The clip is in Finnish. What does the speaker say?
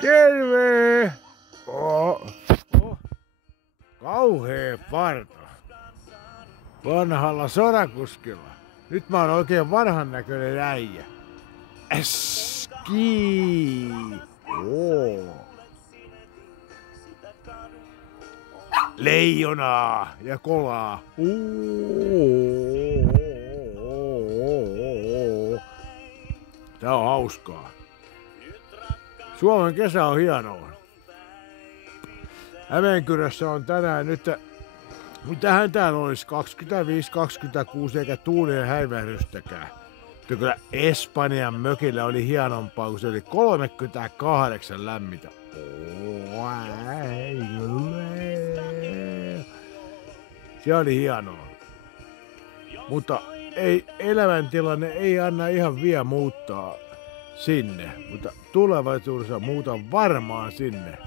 Terve! Kauhea parta. Vanhalla sorakuskilla. Nyt mä oon oikein vanhan näköinen äijä. Äski! Leijonaa ja kolaa. Tää on hauskaa. Suomen kesä on hienoa. Hämeenkyrössä on tänään nyt, mitähän täällä olisi, 25-26 eikä tuulien häivähdystäkään. Mutta kyllä Espanjan mökillä oli hienompaa, kun se oli 38 lämmintä. Se oli hienoa. Mutta elämäntilanne ei anna ihan vielä muuttaa sinne, mutta tulevaisuudessa muutan varmaan sinne.